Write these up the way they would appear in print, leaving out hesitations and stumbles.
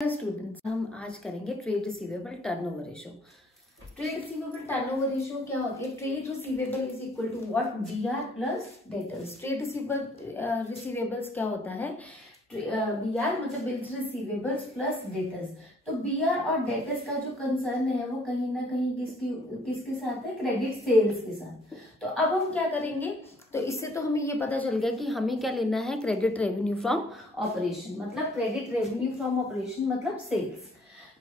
Students, हम आज करेंगे trade receivable turnover ratio. Trade receivable turnover ratio क्या होती है? Trade receivable is equal to what? BR plus debtors. Trade receivables क्या होता है? बीआर मतलब बिल्स रिसीवेबल्स प्लस डेटर्स। तो बीआर और डेटर्स का जो कंसर्न है वो कहीं ना कहीं किसके साथ है? क्रेडिट सेल्स के साथ। तो अब हम क्या करेंगे? तो इससे तो हमें ये पता चल गया कि हमें क्या लेना है? Credit revenue from operation. मतलब क्रेडिट रेवेन्यू फ्रॉम ऑपरेशन मतलब सेल्स,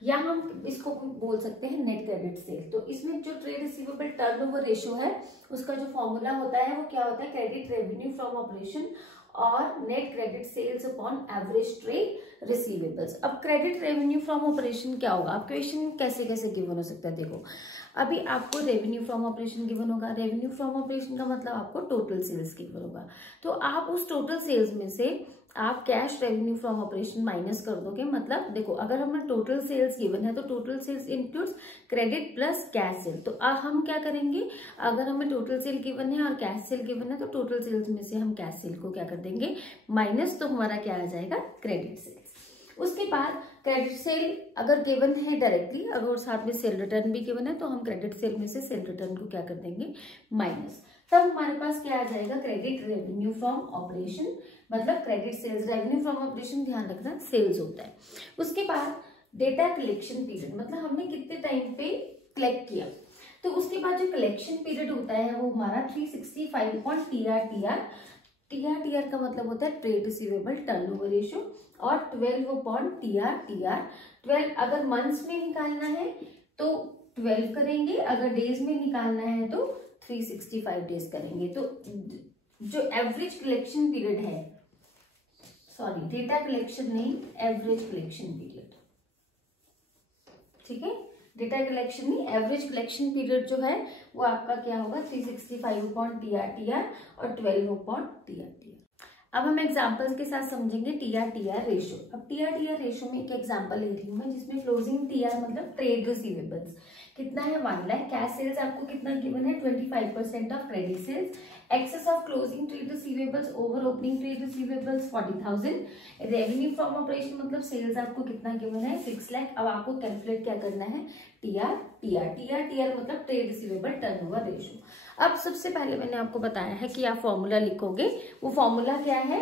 या हम इसको बोल सकते हैं नेट क्रेडिट सेल। तो इसमें जो ट्रेड रिसीवेबल टर्नओवर रेशियो है उसका जो फॉर्मूला होता है वो क्या होता है? क्रेडिट रेवेन्यू फ्रॉम ऑपरेशन और net credit sales upon average trade receivables. अब क्रेडिट रेवेन्यू फ्रॉम ऑपरेशन क्या होगा? आप क्वेश्चन कैसे कैसे गिवन हो सकता है? देखो, अभी आपको रेवेन्यू फ्रॉम ऑपरेशन गिवन होगा। रेवेन्यू फ्रॉम ऑपरेशन का मतलब आपको टोटल सेल्स गिवन होगा। तो आप उस टोटल सेल्स में से आप cash revenue from operation minus कर दोगे। मतलब देखो, अगर हमें टोटल सेल्स गिवन है तो total sales includes credit plus cash sale. तो हम क्या करेंगे? अगर हमें टोटल सेल गिवन है और कैश सेल गिवन है तो टोटल सेल्स में से हम कैश सेल को क्या कर देंगे? माइनस। तो हमारा क्या आ जाएगा? Credit sales. उसके बाद क्रेडिट सेल अगर गिवन है डायरेक्टली, अगर साथ में सेल रिटर्न भी गिवन है तो हम क्रेडिट सेल में से सेल रिटर्न को क्या कर देंगे? माइनस। तब हमारे पास क्या आ जाएगा? Credit revenue from operation. मतलब credit sales, revenue from operation ध्यान रखना सेल्स होता है। उसके बाद डेटा कलेक्शन पीरियड, मतलब हमने कितने टाइम पे कलेक्ट किया। तो उसके बाद जो कलेक्शन पीरियड होता है वो हमारा 365 अपॉन टीआर। टीआर का मतलब होता है ट्रेड रिसीवेबल टर्नओवर रेशियो, और 12 अपॉन टीआर। 12 अगर मंथ्स में निकालना है तो 12 करेंगे, अगर डेज में निकालना है तो 365 डेज करेंगे। तो जो एवरेज कलेक्शन पीरियड है, सॉरी डेटा कलेक्शन नहीं, एवरेज कलेक्शन पीरियड, ठीक है, डेटा कलेक्शन नहीं, एवरेज कलेक्शन पीरियड जो है वो आपका क्या होगा? 365 अपॉन टीआर और 12 अपॉन टीआर। अब हम एग्जांपल्स के साथ समझेंगे टीआर रेशियो। अब टीआर रेशियो में एक एग्जांपल ले रही हूँ मैं, जिसमें क्लोजिंग टीआर मतलब ट्रेड रिसीवेबल्स कितना है? 1 लाख। कैश सेल्स आपको कितना गिवन है? 25% of credit sales. Excess of closing trade receivables over opening trade receivables 40,000। Revenue from operation मतलब सेल्स आपको कितना गिवन है? 6 लाख। अब आपको कैलकुलेट क्या करना है? टीआर मतलब ट्रेड रिसीवेबल टर्नओवर रेशियो। अब सबसे पहले मैंने आपको बताया है कि आप फॉर्मूला लिखोगे। वो फॉर्मूला क्या है?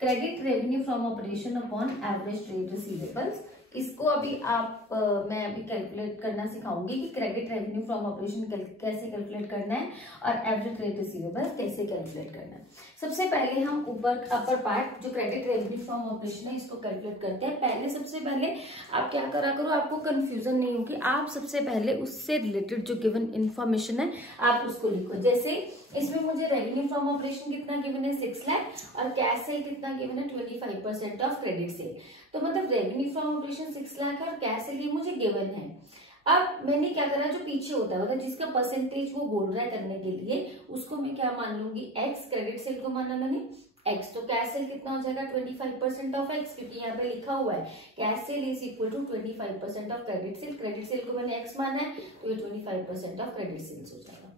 Credit revenue from operation upon average trade receivables. इसको अभी मैं अभी कैलकुलेट करना सिखाऊंगी कि क्रेडिट रेवेन्यू फ्रॉम ऑपरेशन कैसे कैलकुलेट करना है और एवरेज ट्रेड रिसीवेबल्स कैसे कैलकुलेट करना है। सबसे पहले हम अपर पार्ट जो क्रेडिट रेवेन्यू फ्रॉम ऑपरेशन है इसको कैलकुलेट करते हैं। सबसे पहले आप क्या करा करो, आपको कंफ्यूजन नहीं होगी, आप सबसे पहले उससे रिलेटेड जो गिवन इन्फॉर्मेशन है आप उसको लिखो। जैसे इसमें मुझे रेवेन्यू फ्रॉम ऑपरेशन कितना गिवन है? 6 लाख, और कैश सेल कितना गिवन है? 25% ऑफ क्रेडिट सेल। तो मतलब रेवेन्यू फ्रॉम ऑपरेशन 6 लाख है और कैश सेल ये मुझे गिवन है। अब मैंने क्या करा, जो पीछे होता है मतलब जिसका परसेंटेज वो बोल रहा है करने के लिए, उसको मैं क्या मान लूंगी? एक्स। क्रेडिट सेल को माना मैंने एक्स, तो कैश सेल कितना हो जाएगा? 25% ऑफ एक्स, क्योंकि यहाँ पे लिखा हुआ है cash sale is equal to 25% of credit sale. Credit sale को मैंने एक्स माना है तो ये 25% ऑफ क्रेडिट सेल्स हो जाएगा।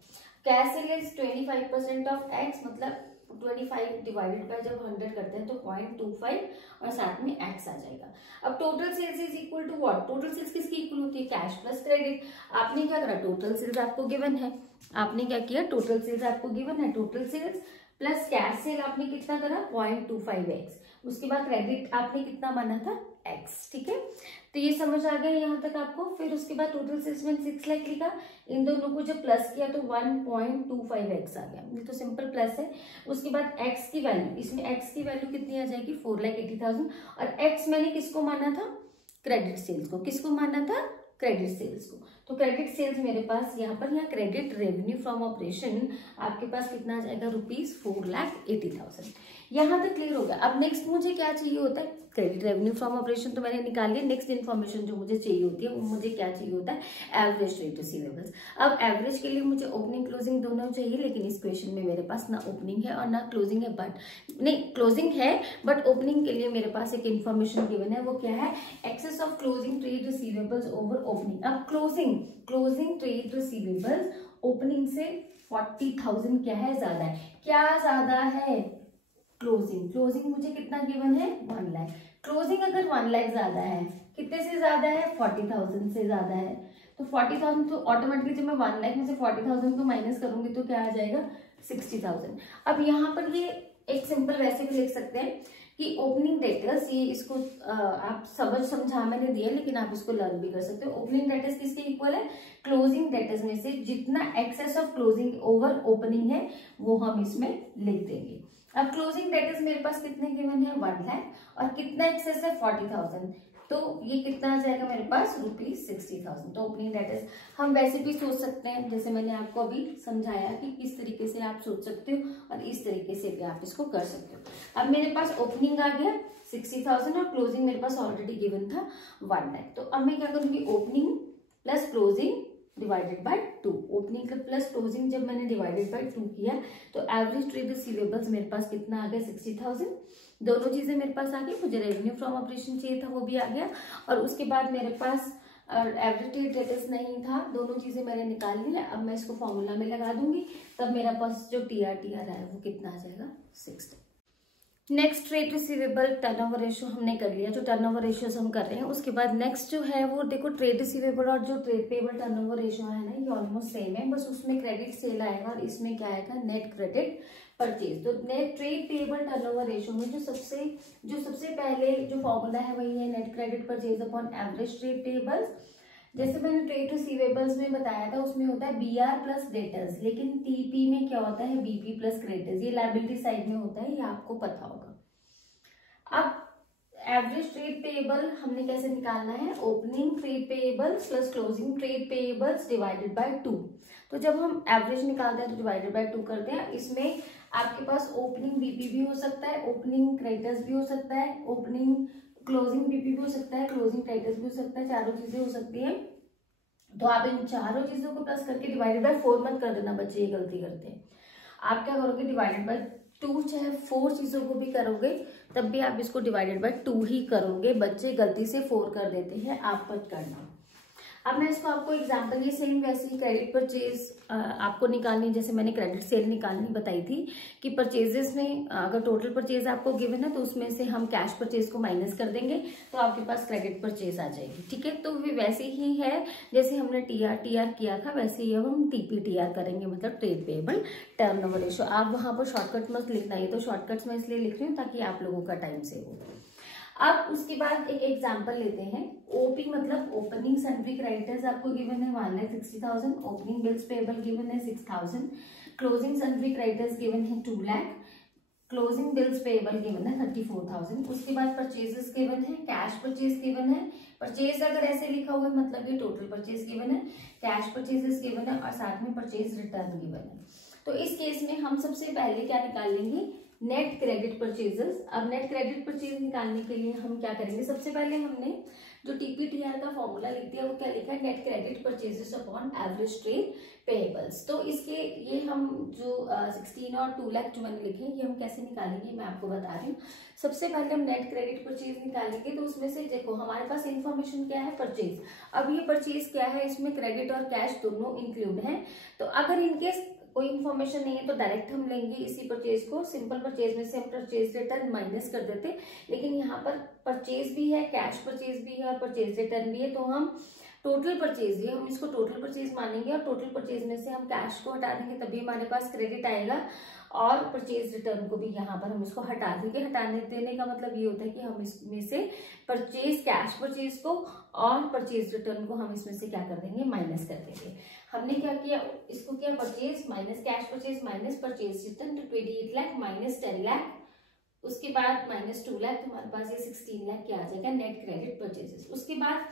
Cash sale is 25% of x, मतलब 25 डिवाइडेड बाय जब 100 करते हैं तो 0.25 और साथ में एक्स आ जाएगा। अब total sales is equal to what? Total sales किसकी इक्वल होती है? Cash plus credit. आपने क्या करा? टोटल सेल्स आपको गिवन है, आपने क्या किया? टोटल सेल्स आपको गिवन है, total sales plus cash sale आपने कितना करा? 0.25x। उसके बाद क्रेडिट आपने कितना माना था? x। ठीक है, तो ये समझ आ गया यहाँ तक आपको। फिर उसके बाद टोटल सेल्स में 6 लाख लिखा, इन दोनों को जब प्लस किया तो 1.25x आ गया, ये तो सिंपल प्लस है। उसके बाद x की वैल्यू, इसमें x की वैल्यू कितनी आ जाएगी? 4,80,000। और x मैंने किसको माना था? क्रेडिट सेल्स को। किसको माना था? क्रेडिट सेल्स को। तो क्रेडिट सेल्स मेरे पास यहाँ क्रेडिट रेवेन्यू फ्रॉम ऑपरेशन आपके पास कितना आ जाएगा? ₹4,80,000। यहाँ तक क्लियर होगा। अब नेक्स्ट मुझे क्या चाहिए होता है? क्रेडिट रेवेन्यू फ्रॉम ऑपरेशन तो मैंने निकाल लिया। नेक्स्ट इन्फॉर्मेशन जो मुझे चाहिए होती है वो मुझे क्या चाहिए होता है? Average trade receivables. अब एवरेज के लिए मुझे ओपनिंग क्लोजिंग दोनों चाहिए, लेकिन इस क्वेश्चन में मेरे पास ना ओपनिंग है और ना क्लोजिंग है, बट नहीं क्लोजिंग है बट ओपनिंग के लिए मेरे पास एक इन्फॉर्मेशन गिवन है, वो क्या है? Excess of closing trade receivables over opening. अब क्लोजिंग ट्रेड रिसीवेबल्स ओपनिंग से 40,000 क्या है? ज्यादा है। क्या ज्यादा है? क्लोजिंग मुझे कितना गिवन है? 1 लाख। क्लोजिंग अगर 1 लाख ज्यादा है कितने से ज्यादा है, 40,000 से ज्यादा है। तो 40,000 तो ऑटोमेटिकली जब मैं 1 लाख में से 40,000 को माइनस करूंगी तो क्या आ जाएगा, 60,000। अब यहाँ पर ये एक सिंपल वैसे भी लिख सकते हैं कि ओपनिंग डेटर्स, ये इसको आप समझा मैंने दिया, लेकिन आप इसको लर्न भी कर सकते हो। ओपनिंग डेटर्स किसके इक्वल है, क्लोजिंग डेटर्स में से जितना excess of closing over opening है वो हम इसमें लिख देंगे। अब क्लोजिंग डेटर्स मेरे पास कितने गिवन है, 1 लाख, और कितना एक्सेस है, 40,000, तो ये कितना आ जाएगा मेरे पास, ₹60,000। तो ओपनिंग डेटर्स हम वैसे भी सोच सकते हैं, जैसे मैंने आपको अभी समझाया कि किस तरीके से आप सोच सकते हो, और इस तरीके से भी आप इसको कर सकते हो। अब मेरे पास ओपनिंग आ गया 60,000 और क्लोजिंग मेरे पास ऑलरेडी गिवन था 1 लाख। तो अब मैं क्या करूंगी, opening plus closing divided by 2। Opening plus closing जब मैंने डिवाइडेड बाय 2 किया तो एवरेज ट्रेड रिसीवेबल्स मेरे पास कितना आ गया, 60,000। दोनों चीजें मेरे पास आ गई, मुझे रेवेन्यू फ्रॉम ऑपरेशन चाहिए था वो भी आ गया, और उसके बाद मेरे पास एवरेज ट्रेड डेटर्स नहीं था, दोनों चीजें मैंने निकाल ली है। अब मैं इसको फॉर्मूला में लगा दूंगी, तब मेरा पास जो टीआर है वो कितना आ जाएगा, 60। Next trade receivable turnover ratio हमने कर लिया, जो टर्नओवर रेशियोज हम कर रहे हैं। उसके बाद नेक्स्ट जो है वो देखो, ट्रेड रिसीवेबल और जो ट्रेड पेबल टर्नओवर रेशियो है ना, ये ऑलमोस्ट सेम है, बस उसमें क्रेडिट सेल आएगा और इसमें क्या आएगा, नेट क्रेडिट परचेज। तो net trade payable turnover ratio में जो सबसे पहले जो फॉर्मूला है वही है net credit purchase upon average trade payables. जैसे मैंने ट्रेड रिसीवेबल्स में बताया था, उसमें होता है बीआर प्लस डेटर्स, लेकिन टीपी में क्या होता है, बीपी प्लस क्रेडिटर्स। ये लायबिलिटी साइड में होता है, ये आपको पता होगा। अब एवरेज ट्रेड पेएबल हमने कैसे निकालना है, opening trade payables plus closing trade payables divided by 2। तो जब हम एवरेज निकालते हैं तो डिवाइडेड बाय 2 करते हैं। इसमें आपके पास ओपनिंग बीपी भी हो सकता है, ओपनिंग क्रेडिटर्स भी हो सकता है, ओपनिंग क्लोजिंग बीपी भी हो सकता है, क्लोजिंग क्रेडिटर्स भी हो सकता है, चारों चीजें हो सकती हैं। तो आप इन चारों चीजों को प्लस करके डिवाइडेड बाय 4 मत कर देना, बच्चे ये गलती करते हैं। आप क्या करोगे, डिवाइडेड बाय 2, चाहे 4 चीजों को भी करोगे तब भी आप इसको डिवाइडेड बाय 2 ही करोगे। बच्चे गलती से 4 कर देते हैं, आप मत करना। अब मैं इसको आपको एग्जांपल, ये सेम वैसे ही क्रेडिट परचेज आपको निकालनी, जैसे मैंने क्रेडिट सेल निकालनी बताई थी कि परचेजेस में अगर टोटल परचेज आपको गिवन है तो उसमें से हम कैश परचेज को माइनस कर देंगे तो आपके पास क्रेडिट परचेज आ जाएगी। ठीक है, तो भी वैसे ही है जैसे हमने टीआर किया था, वैसे ही अब हम टीपीटीआर करेंगे, मतलब ट्रेड पेएबल टर्नओवर रेशियो। आप वहां पर शॉर्टकट मत लिखना, ये तो शॉर्टकट्स में इसलिए लिख रही हूँ ताकि आप लोगों का टाइम सेव हो। अब उसके बाद एक एग्जांपल लेते हैं। ओपी मतलब ओपनिंग सन्ड्री क्रेडिटर्स आपको गिवन है 1,60,000, ओपनिंग बिल्स पेएबल गिवन है 6,000, क्लोजिंग सन्ड्री क्रेडिटर्स गिवन है 2 lakh, closing bills payable given है 34,000। उसके बाद परचेजेस गिवन है, कैश परचेज गिवन है। परचेज अगर ऐसे लिखा हुआ है मतलब ये टोटल परचेज गिवन है, कैश परचेजेस गिवन है और साथ में परचेज रिटर्न गिवन है। तो इस केस में हम सबसे पहले क्या निकाल लेंगे, नेट क्रेडिट परचेजेस। अब नेट क्रेडिट परचेज निकालने के लिए हम क्या करेंगे, सबसे पहले हमने जो टीपीटीआर का फॉर्मूला लिख दिया वो क्या लिखा है, net credit purchases upon average trade payables. तो इसके ये हम जो 16 और 2 लाख जो मैंने लिखे ये हम कैसे निकालेंगे मैं आपको बता रही हूँ। सबसे पहले हम नेट क्रेडिट परचेज निकालेंगे, तो उसमें से देखो हमारे पास इन्फॉर्मेशन क्या है, परचेज। अब ये परचेज क्या है, इसमें क्रेडिट और कैश दोनों इंक्लूड है। तो अगर इनकेस कोई इन्फॉर्मेशन नहीं है तो डायरेक्ट हम लेंगे इसी परचेज को, सिंपल परचेज में से हम परचेज रिटर्न माइनस कर देते, लेकिन यहाँ पर परचेज भी है, कैश परचेज भी है और परचेज रिटर्न भी है, तो हम टोटल परचेज भी हम इसको टोटल परचेज मानेंगे और टोटल परचेज में से हम कैश को हटा देंगे तभी हमारे पास क्रेडिट आएगा, और परचेज रिटर्न को भी यहाँ पर हम इसको हटा देंगे। हटाने देने का मतलब ये होता है कि हम इसमें से परचेज कैश परचेज को और परचेज रिटर्न को हम इसमें से क्या कर देंगे, माइनस कर देंगे। हमने क्या किया, इसको किया purchase minus cash purchase minus purchase return, तो 28 लाख माइनस 10 लाख, उसके बाद माइनस 2 लाख, हमारे पास ये 16 लाख क्या आ जाएगा, नेट क्रेडिट परचेजेस। उसके बाद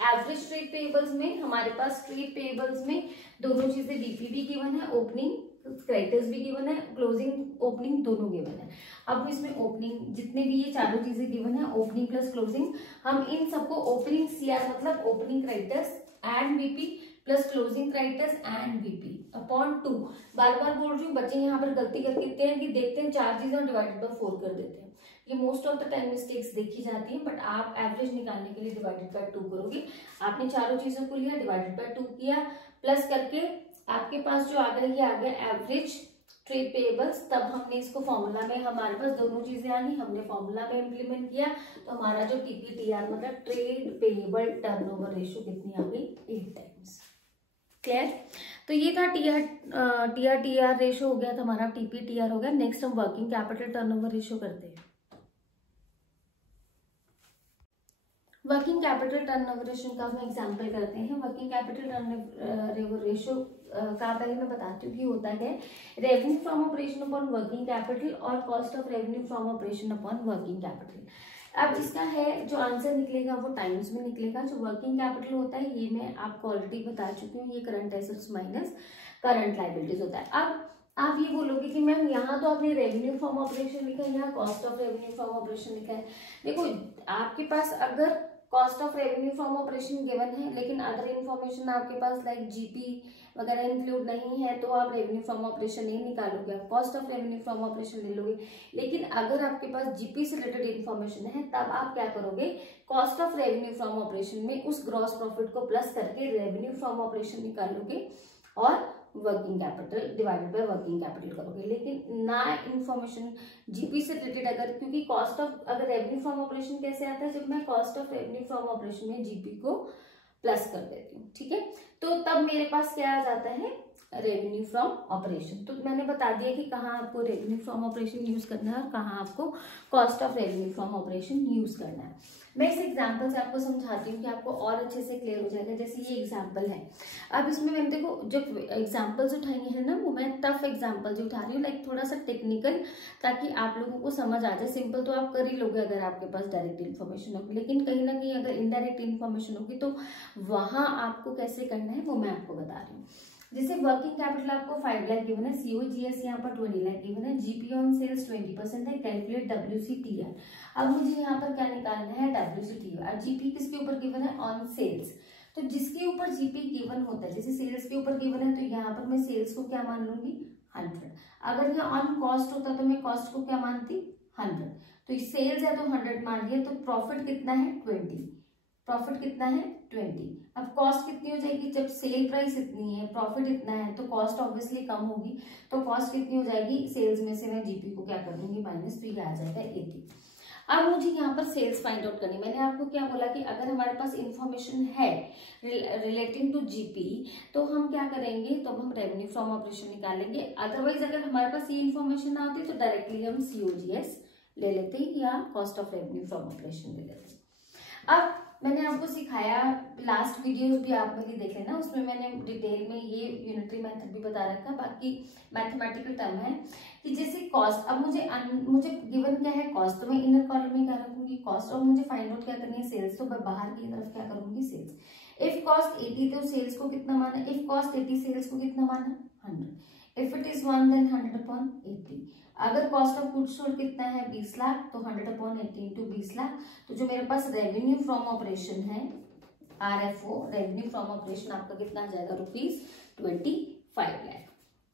एवरेज ट्रेड पेएबल्स में हमारे पास ट्रेड पेएबल्स में दोनों चीजें डीपी भी गिवन है, ओपनिंग क्रेडिटर्स भी गिवन है, क्लोजिंग ओपनिंग दोनों गिवन है। अब इसमें ओपनिंग जितने भी ये चारों चीजें गिवन है, ओपनिंग प्लस क्लोजिंग, हम इन सबको ओपनिंग सीआर मतलब opening creditors and BP plus closing creditors and BP upon 2। बार बार बोल रही हूँ, बच्चे यहाँ पर गलती करते हैं कि देखते हैं 4 चीजें और डिवाइडेड बाय 4 कर देते हैं। ये most of the time mistakes देखी जाती है, बट आप एवरेज निकालने के लिए डिवाइडेड बाय 2 करोगे। आपने चारों चीजों को लिया, डिवाइडेड बाय 2 किया, प्लस करके आपके पास जो आ गया ये आ गया एवरेज ट्रेड पेएबल्स, तब हमने इसको फॉर्मूला में, हमारे पास दोनों चीजें आ गई, हमने फॉर्मूला में इम्प्लीमेंट किया, तो हमारा जो टीपीटीआर मतलब ट्रेड पेएबल टर्नओवर रेशियो कितनी आ गई, 8 टाइम्स। क्लियर? तो ये था टीआर रेशियो हो गया था हमारा, टीपीटीआर हो गया। नेक्स्ट हम वर्किंग कैपिटल टर्नओवर रेशियो करते हैं। वर्किंग कैपिटल टर्नओवर रेशियो का हम एग्जांपल करते हैं। वर्किंग कैपिटल टर्नओवर रेशियो का पहले मैं बताती हूँ कि होता है revenue from operation upon working capital और cost of revenue from operation upon working capital. अब इसका है जो आंसर निकलेगा वो टाइम्स में निकलेगा। जो वर्किंग कैपिटल होता है ये मैं आपको ऑलरेडी बता चुकी हूँ, ये current assets minus current liabilities होता है। अब आप ये बोलोगे कि मैम यहाँ तो आपने रेवेन्यू फ्रॉम ऑपरेशन लिखा है, यहाँ cost of revenue from operation लिखा है। देखो आपके पास अगर cost of revenue from operation given है लेकिन अदर इन्फॉर्मेशन आपके पास लाइक जीपी वगैरह इंक्लूड नहीं है, तो आप रेवेन्यू फ्रॉम ऑपरेशन नहीं निकालोगे, आप cost of revenue from operation ले लोगे। लेकिन अगर आपके पास जीपी से रिलेटेड इन्फॉर्मेशन है तब आप क्या करोगे, cost of revenue from operation में उस ग्रॉस प्रॉफिट को प्लस करके रेवेन्यू फ्रॉम ऑपरेशन निकालोगे और working capital divided by working capital करोगे। लेकिन ना इन्फॉर्मेशन जीपी से रिलेटेड अगर, क्योंकि कॉस्ट ऑफ, अगर रेवेन्यू फ्रॉम ऑपरेशन कैसे आता है, जब मैं cost of revenue from operation में जीपी को प्लस कर देती हूँ, ठीक है, तो तब मेरे पास क्या आ जाता है, रेवेन्यू फ्रॉम ऑपरेशन। तो मैंने बता दिया कि कहाँ आपको रेवेन्यू फ्रॉम ऑपरेशन यूज करना है और कहाँ आपको cost of revenue from operation use करना है। मैं इस एग्जाम्पल से आपको समझाती हूँ कि आपको और अच्छे से क्लियर हो जाएगा। जैसे ये एग्जाम्पल है, अब इसमें मैंने देखो जो एग्जाम्पल्स उठाई हैं ना, वो मैं टफ एग्जाम्पल्स उठा रही हूँ, लाइक थोड़ा सा टेक्निकल, ताकि आप लोगों को समझ आ जाए। सिंपल तो आप कर ही लोगे अगर आपके पास डायरेक्ट इन्फॉर्मेशन होगी, लेकिन कहीं ना कहीं अगर इनडायरेक्ट इन्फॉर्मेशन होगी तो वहां आपको कैसे करना है वो मैं आपको बता रही हूँ। जैसे वर्किंग कैपिटल आपको 5 लाख गिवन है, सीओजीएस यहाँ पर 20 लाख गिवन है, जीपी ऑन सेल्स 20% है, कैलकुलेट डब्ल्यूसीटीआर। अब मुझे यहाँ पर क्या निकालना है, डब्ल्यूसीटीआर। जीपी किसके ऊपर गिवन है, ऑन सेल्स। तो जिसके ऊपर जीपी गिवन होता है, जैसे सेल्स के ऊपर गिवन है तो यहाँ पर मैं सेल्स को क्या मान लूंगी, 100। अगर यहाँ ऑन कॉस्ट होता तो मैं कॉस्ट को क्या मानती, 100। तो सेल्स है तो 100 मान लिया, तो प्रॉफिट कितना है, 20। प्रॉफिट कितना है, 20। अब कॉस्ट कितनी हो जाएगी, जब सेल प्राइस इतनी है, प्रॉफिट इतना है, तो कॉस्ट ऑब्वियसली कम होगी, तो कॉस्ट कितनी हो जाएगी, सेल्स में से मैं जीपी को क्या कर दूंगी, माइनस, तो ये आ जाएगा 80। अब मुझे यहाँ पर सेल्स फाइंड आउट करनी। मैंने आपको क्या बोला कि अगर हमारे पास इंफॉर्मेशन है रिलेटिंग टू जीपी तो हम क्या करेंगे, तो हम रेवेन्यू फ्रॉम ऑपरेशन निकालेंगे। अदरवाइज अगर हमारे पास ये इन्फॉर्मेशन ना होती तो डायरेक्टली हम सीओजीएस ले लेते या cost of revenue from operation ले लेते। अब मैंने आपको सिखाया, लास्ट वीडियोस भी आप मेरी देख लेना, उसमें मैंने डिटेल में ये यूनिटरी मेथड भी बता रखा। बाकी मैथमेटिकल टर्म है कि जैसे कॉस्ट, अब मुझे गिवन क्या है, कॉस्ट, तो मैं इनर कॉलम में क्या रखूंगी, कॉस्ट, और मुझे फाइंड आउट क्या करनी है, सेल्स, तो मैं बाहर की तरफ क्या करूंगी, सेल्स। इफ कॉस्ट 80 तो सेल्स को कितना माना, इफ कॉस्ट 80 सेल्स को कितना माना, 100। If it is 1 then 100/80। अगर कॉस्ट ऑफ गुड्स सोल्ड कितना है, 20 लाख, तो 100/80 इंटू 20 लाख। तो जो मेरे पास रेवेन्यू फ्रॉम ऑपरेशन है, आरएफओ, रेवेन्यू फ्रॉम ऑपरेशन आपका कितना आ जाएगा, ₹25 लाख।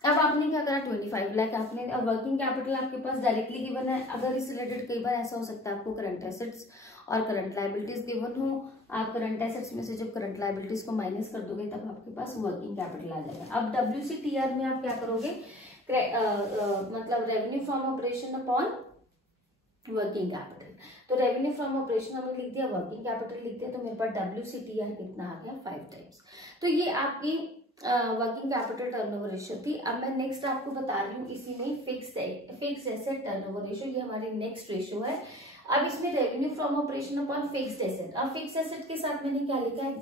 अब आपने क्या करा, 25 लाख आपने। अब वर्किंग कैपिटल आपके पास डायरेक्टली गिवन है। अगर इस रिलेटेड कई बार ऐसा हो सकता है आपको करंट एसेट्स और करंट लायबिलिटीज गिवन हो, आप करंट एसेट्स में से जब करंट लायबिलिटीज को माइनस कर दोगे तब आपके पास वर्किंग कैपिटल आ जाएगा। अब डब्ल्यूसीटीआर में आप क्या करोगे, मतलब revenue from operation upon working capital. तो रेवेन्यू फ्रॉम ऑपरेशन हमने लिख दिया, वर्किंग कैपिटल लिख दिया, तो मेरे पास डब्ल्यूसीटीआर कितना आ गया, 5 टाइम्स। तो ये आपकी वर्किंग कैपिटल टर्नओवर रेशियो थी। अब मैं नेक्स्ट आपको बता रही हूँ इसी में फिक्स एसेट टर्नओवर रेशियो, ये हमारी नेक्स्ट रेशियो है। अब इसमें revenue from operation upon fixed asset. अब फिक्स्ड एसेट के साथ मैंने क्या लिखा है,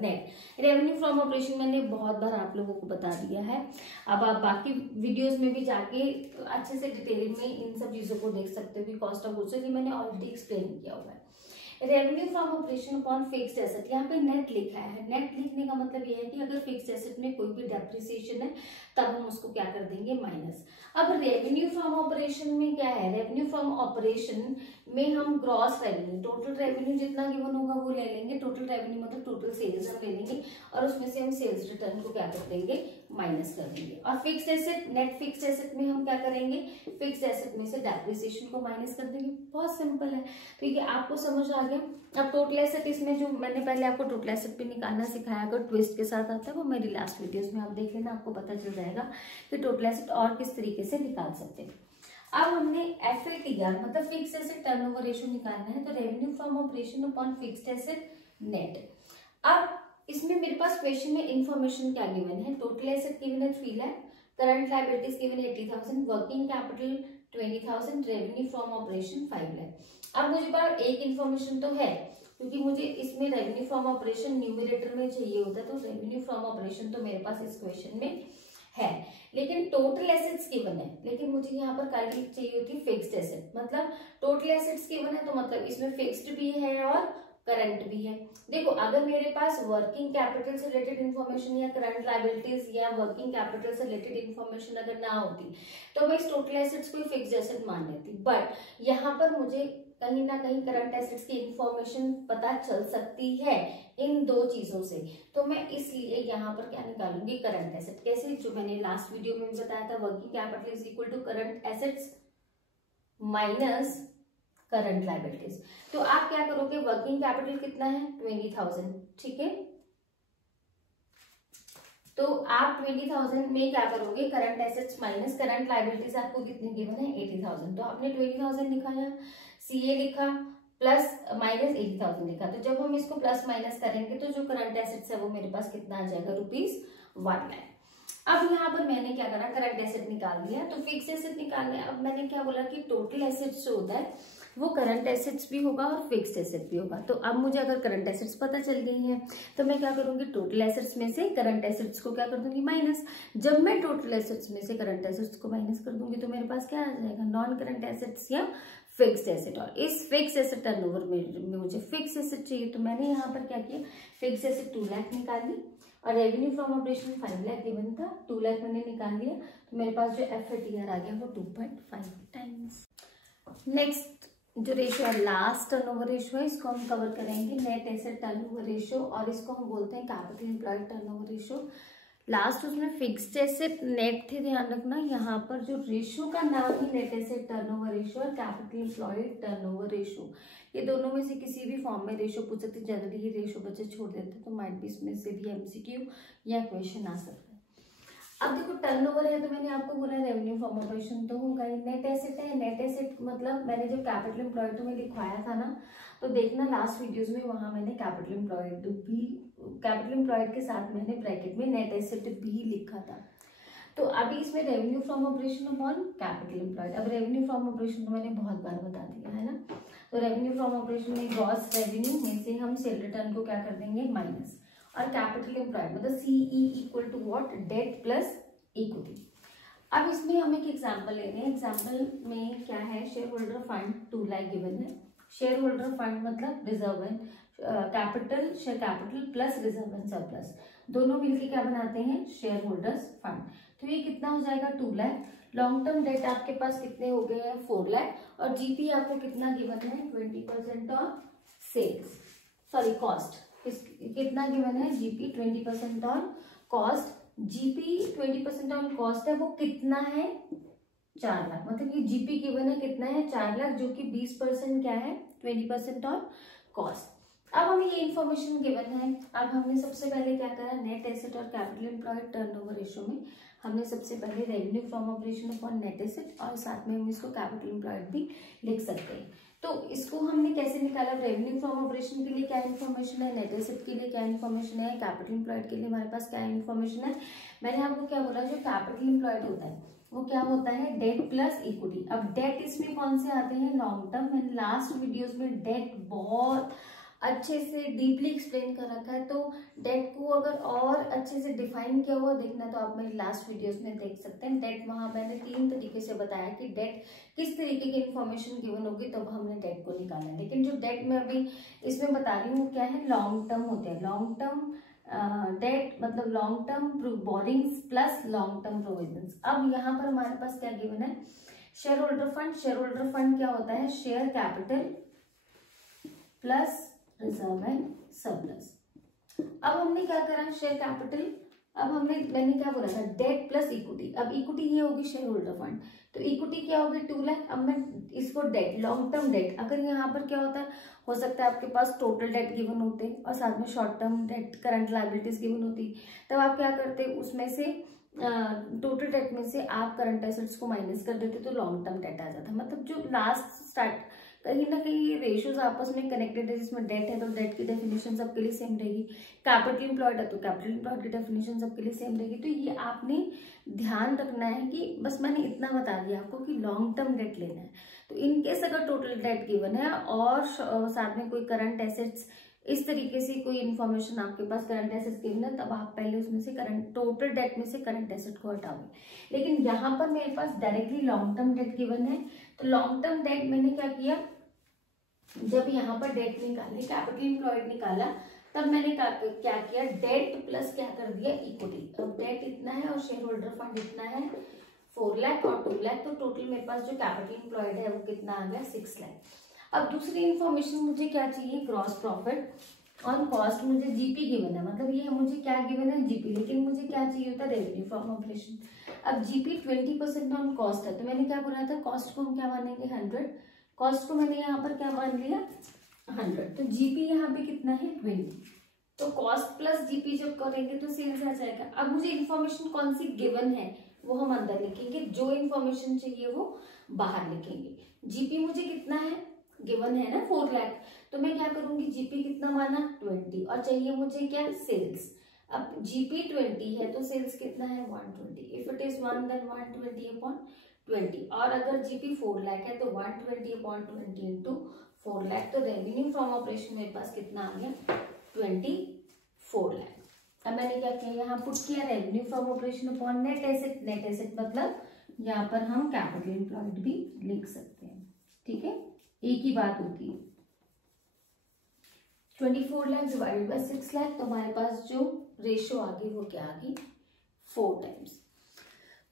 नेट। रेवेन्यू फ्रॉम ऑपरेशन मैंने बहुत बार आप लोगों को बता दिया है। अब आप बाकी वीडियोस में भी जाके अच्छे से डिटेलिंग में इन सब चीजों को देख सकते हो कि कॉस्ट ऑफ गुड्स, ये मैंने ऑलरेडी एक्सप्लेन किया हुआ है। Revenue from operation upon fixed asset, यहाँ पे नेट लिखा है। नेट लिखने का मतलब ये है कि अगर फिक्स्ड एसेट में कोई भी डेप्रिसिएशन है तब हम उसको क्या कर देंगे, माइनस। अब रेवेन्यू फ्रॉम ऑपरेशन में क्या है, रेवेन्यू फ्रॉम ऑपरेशन में हम ग्रॉस रेवेन्यू, टोटल रेवेन्यू जितना गिवन होगा वो ले लेंगे। टोटल रेवेन्यू मतलब टोटल सेल्स सेल्स हम ले लेंगे और उसमें से हम सेल्स रिटर्न को क्या कर देंगे, माइनस कर देंगे। और fixed asset, net fixed asset में हम क्या करेंगे, फिक्स्ड एसेट में से डेप्रिसिएशन को माइनस कर देंगे। बहुत सिंपल है, ठीक है, आपको समझ आ गया। अब टोटल एसेट, इसमें जो मैंने पहले आपको टोटल एसेट भी निकालना सिखाया, अगर ट्विस्ट के साथ आता है वो मेरी लास्ट वीडियोस में आप देख लेना, आपको पता चल जाएगा कि टोटल एसेट और किस तरीके से निकाल सकते हैं। अब हमने FATR मतलब फिक्स्ड एसेट टर्नओवर रेशियो निकालना है, तो revenue from operation upon fixed asset net. अब इसमें मेरे पास क्वेश्चन में इंफॉर्मेशन क्या गिवन है, टोटल एसेट गिवन है 3 लाख, करंट लायबिलिटीज गिवन है 80,000, working capital 20,000, revenue from operation 5 lakh. अब मुझे पास एक इन्फॉर्मेशन तो है, क्योंकि मुझे इसमें रेवेन्यू फ्रॉम ऑपरेशन न्यूमरेटर में चाहिए होता है, तो रेवेन्यू फ्रॉम ऑपरेशन तो मेरे पास इस क्वेश्चन में है, लेकिन टोटल एसेट्स गिवन है, लेकिन मुझे यहाँ पर खाली चाहिए होती है फिक्स्ड एसेट। मतलब टोटल एसेट्स गिवन है तो मतलब इसमें फिक्स्ड भी है और करंट भी है। देखो, अगर मेरे पास वर्किंग कैपिटल से रिलेटेड इन्फॉर्मेशन या करंट लायबिलिटीज या वर्किंग कैपिटल से रिलेटेड इन्फॉर्मेशन अगर ना होती तो मैं इस टोटल एसेट्स को फिक्स्ड एसेट मान लेती, बट यहाँ पर मुझे कहीं ना कहीं करंट एसेट्स की इंफॉर्मेशन पता चल सकती है इन दो चीजों से, तो मैं इसलिए यहाँ पर क्या निकालूंगी, करंट एसेट। कैसे, जो मैंने लास्ट वीडियो में बताया था, working capital is equal to current assets minus current liabilities. तो आप क्या करोगे, वर्किंग कैपिटल कितना है 20,000, ठीक है, तो आप 20,000 में क्या करोगे, current assets minus current liabilities आपको कितने गिवन है 80,000, तो आपने 20,000 लिखा, CA लिखा, प्लस माइनस 80,000 लिखा। तो जब हम इसको प्लस माइनस करेंगे तो जो करंट एसेट्स है वो मेरे पास कितना आ जाएगा, ₹1 लाख। अब यहाँ पर मैंने क्या करा, करंट एसेट निकाल दिया, तो फिक्स एसेट निकालने, अब मैंने क्या बोला कि टोटल एसेट्स जो होता है वो करंट एसेट्स भी होगा और फिक्स्ड एसेट भी होगा। तो अब मुझे अगर करंट एसेट्स पता चल गई है तो मैं क्या करूंगी, टोटल एसेट्स में से करंट एसेट्स को क्या कर दूंगी, माइनस। जब मैं टोटल एसेट्स में से करंट एसेट्स को माइनस कर दूंगी तो मेरे पास क्या आ जाएगा, नॉन करंट एसेट्स या फिक्स्ड एसेट। और इस फिक्स्ड एसेट टर्नओवर में मुझे फिक्स्ड एसेट चाहिए, तो मैंने यहाँ पर क्या किया, फिक्स्ड एसेट 2 लाख निकाल ली और revenue from operation 5 lakh given था, 2 लाख मैंने निकाल लिया, तो मेरे पास जो FATR आ गया वो 2.5 टाइम्स। नेक्स्ट जो रेशियो है, लास्ट टर्नओवर रेशियो है, इसको हम कवर करेंगे, नेट एसेट टर्नओवर रेशियो, और इसको हम बोलते हैं capital employed turnover ratio. Last उसमें फिक्स्ड एसेट नेट थे, ध्यान रखना, यहाँ पर जो रेशियो का नाम ही नेट एसेट टर्नओवर रेशियो और कैपिटल एम्प्लॉयड टर्नओवर रेशियो, ये दोनों में से किसी भी फॉर्म में रेशियो पूछ सकते, जनरली ये रेशियो बच्चे छोड़ देते हैं, तो माइट भी इसमें से भी MCQ या क्वेश्चन आ सकता है। अब देखो, टर्नओवर है तो मैंने आपको बोला रेवेन्यू फ्रॉम ऑपरेशन तो होगा ही, नेट एसेट है, नेट एसेट मतलब मैंने जब कैपिटल एम्प्लॉयड में लिखवाया था ना, तो देखना लास्ट वीडियोस में, वहां मैंने कैपिटल एम्प्लॉयड के साथ मैंने ब्रैकेट में नेट एसेट भी लिखा था। तो अभी इसमें revenue from operation upon capital employed. अब रेवेन्यू फ्रॉम ऑपरेशन तो मैंने बहुत बार बता दिया है ना, तो रेवेन्यू फ्रॉम ऑपरेशन में ग्रॉस रेवेन्यू में से हम सेल रिटर्न को क्या कर देंगे, माइनस, और कैपिटल एम्प्लॉयड मतलब CE equal to what, debt plus equity. अब इसमें हम एक एग्जांपल ले रहे हैं, एग्जांपल में क्या है, share holder fund 2 lakh given है, शेयर होल्डर फंड मतलब reserve and capital, share capital plus reserve and surplus, दोनों मिलकर क्या बनाते हैं, शेयर होल्डर्स फंड। तो ये कितना हो जाएगा, 2 लाख। लॉन्ग टर्म डेट आपके पास कितने हो गए हैं, 4 लाख, और GP आपको कितना गिवन है, 20% ऑन सेल्स, सॉरी कॉस्ट, कितना गिवन है, GP 20% on cost. GP 20% on cost है, वो कितना है, 4 लाख, मतलब ये GP गिवन है कितना है, 4 लाख, जो कि 20% क्या है, 20% ऑन कॉस्ट। अब हमें ये इन्फॉर्मेशन गिवन है। अब हमने सबसे पहले क्या करा, नेट एसेट और कैपिटल एम्प्लॉयड टर्नओवर रेशियो में हमने सबसे पहले revenue from operation upon net asset, और साथ में हम इसको कैपिटल एम्प्लॉयड भी लिख सकते हैं। तो इसको हमने कैसे निकाला, रेवेन्यू फ्रॉम ऑपरेशन के लिए क्या इन्फॉर्मेशन है, नेट एसेट के लिए क्या इन्फॉर्मेशन है, कैपिटल एम्प्लॉयड के लिए हमारे पास क्या इन्फॉर्मेशन है। मैंने आपको क्या बोला, जो कैपिटल एम्प्लॉयड होता है वो क्या होता है, डेट प्लस इक्विटी। अब डेट इसमें कौन से आते हैं, लॉन्ग टर्म। मैंने लास्ट वीडियोस में डेट बहुत अच्छे से डीपली एक्सप्लेन कर रखा है, तो डेट को अगर और अच्छे से डिफाइन किया हुआ देखना तो आप मेरे लास्ट वीडियोस में देख सकते हैं। डेट वहां मैंने 3 तरीके से बताया कि डेट किस तरीके की इन्फॉर्मेशन गिवन होगी तब हमने डेट को निकाला है। लेकिन जो डेट मैं अभी इसमें बता रही हूँ क्या है, लॉन्ग टर्म होते हैं। लॉन्ग टर्म डेट मतलब long term borrowings plus long term provisions. अब यहाँ पर हमारे पास क्या गिवन है, share holder fund. Share holder fund क्या होता है, share capital plus reserve and surplus. अब हमने क्या करा, शेयर कैपिटल, अब मैंने क्या बोला था, डेट प्लस इक्विटी। अब इक्विटी ये होगी शेयर होल्डर फंड, तो इक्विटी क्या होगी 2 लाख। अब मैं इसको डेट, लॉन्ग टर्म डेट, अगर यहाँ पर क्या होता है, हो सकता है आपके पास टोटल डेट गिवन होते और साथ में short term debt, current liabilities given होती, तब आप क्या करते, उसमें से टोटल डेट में से आप करंट एसेट्स को माइनस कर देते तो लॉन्ग टर्म डेट आ जाता। मतलब जो लास्ट स्टार्ट, कहीं ना कहीं रेशियोज आपस में कनेक्टेड है, जिसमें डेट है तो डेट की डेफिनेशन सबके लिए सेम रहेगी, कैपिटल एम्प्लॉयड है तो कैपिटल एम्प्लॉयड की डेफिनेशन सबके लिए सेम रहेगी। तो ये आपने ध्यान रखना है कि बस मैंने इतना बता दिया आपको कि लॉन्ग टर्म डेट लेना है। तो इनकेस अगर टोटल डेट गिवन है और साथ में कोई करंट एसेट्स, इस तरीके से कोई इन्फॉर्मेशन आपके पास करंट एसेट्स गिवन है, तब आप पहले उसमें से करंट, टोटल डेट में से करंट एसेट को हटाओगे। लेकिन यहाँ पर मेरे पास directly long term debt given है, तो लॉन्ग टर्म डेट मैंने क्या किया, जब यहाँ पर डेट निकाली, कैपिटल एम्प्लॉयड निकाला, तब मैंने क्या किया, डेट प्लस क्या कर दिया, इक्विटी। अब डेट इतना है और शेयर होल्डर फंड इतना है 4 लाख और 2 लाख, तो टोटल मेरे पास जो कैपिटल एम्प्लॉयड है वो कितना आ गया 6 लाख। अब दूसरी इन्फॉर्मेशन मुझे क्या चाहिए, ग्रॉस प्रॉफिट ऑन कॉस्ट। मुझे जीपी गिवन है, मतलब ये मुझे क्या गिवन है, जीपी, लेकिन मुझे क्या चाहिए होता है, रेवेन्यू फ्रॉम ऑपरेशन। अब जीपी 20% ऑन कॉस्ट है, तो मैंने क्या बोला था, कॉस्ट को हम क्या मानेंगे 100, कॉस्ट को मैंने यहाँ पर क्या मान लिया 100, तो जीपी यहाँ पे कितना है 20, तो कॉस्ट प्लस जीपी जब करेंगे तो सेल्स आ जाएगा। अब मुझे इन्फॉर्मेशन कौन सी गिवन है वो हम अंदर लिखेंगे, जो इन्फॉर्मेशन चाहिए वो बाहर लिखेंगे। जीपी मुझे कितना है गिवन है ना 4 लाख, तो मैं क्या करूंगी, जीपी कितना माना 20, और चाहिए मुझे क्या सेल्स। अब जीपी 20 है तो सेल्स कितना है 120, इफ इट इज 1 देन 120/20, और अगर जीपी 4 लाख है तो 120/20 इंटू 4 लाख, तो रेवेन्यू फ्रॉम ऑपरेशन मेरे पास कितना आ गया 24 लाख। अब मैंने क्या किया, यहाँ पुट किया revenue from operation upon net asset, net asset मतलब यहाँ पर हम कैपिटल एम्प्लॉयड भी लिख सकते हैं, ठीक है, एक ही बात होती है। 24 लाख डिवाइडेड बाय 6 लाख, तो हमारे पास जो रेशियो आ गई वो क्या आ गई 4 टाइम्स।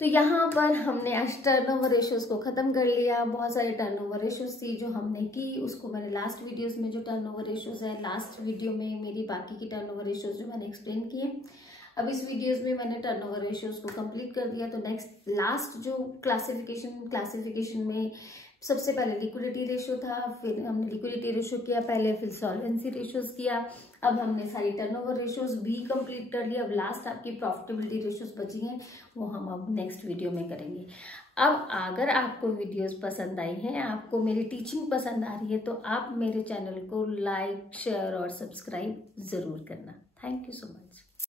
तो यहाँ पर हमने आज टर्नओवर रेशियोज को खत्म कर लिया। बहुत सारे टर्नओवर रेशियोज थी जो हमने की, उसको मैंने लास्ट वीडियोस में, जो टर्नओवर रेशियोज है लास्ट वीडियो में मेरी बाकी की टर्नओवर रेशियोज जो मैंने एक्सप्लेन किए, अब इस वीडियोस में मैंने टर्नओवर रेशियोज को कंप्लीट कर दिया। तो नेक्स्ट लास्ट जो क्लासिफिकेशन में सबसे पहले लिक्विडिटी रेशियो था, फिर हमने लिक्विडिटी रेशियो किया पहले, फिर सॉल्वेंसी रेशियोज किया, अब हमने सारी टर्नओवर रेशियोज भी कंप्लीट कर लिया। अब लास्ट आपकी प्रॉफिटेबिलिटी रेशियोज बची हैं, वो हम अब नेक्स्ट वीडियो में करेंगे। अब अगर आपको वीडियोस पसंद आई हैं, आपको मेरी टीचिंग पसंद आ रही है, तो आप मेरे चैनल को लाइक, शेयर और सब्सक्राइब जरूर करना। Thank you so much.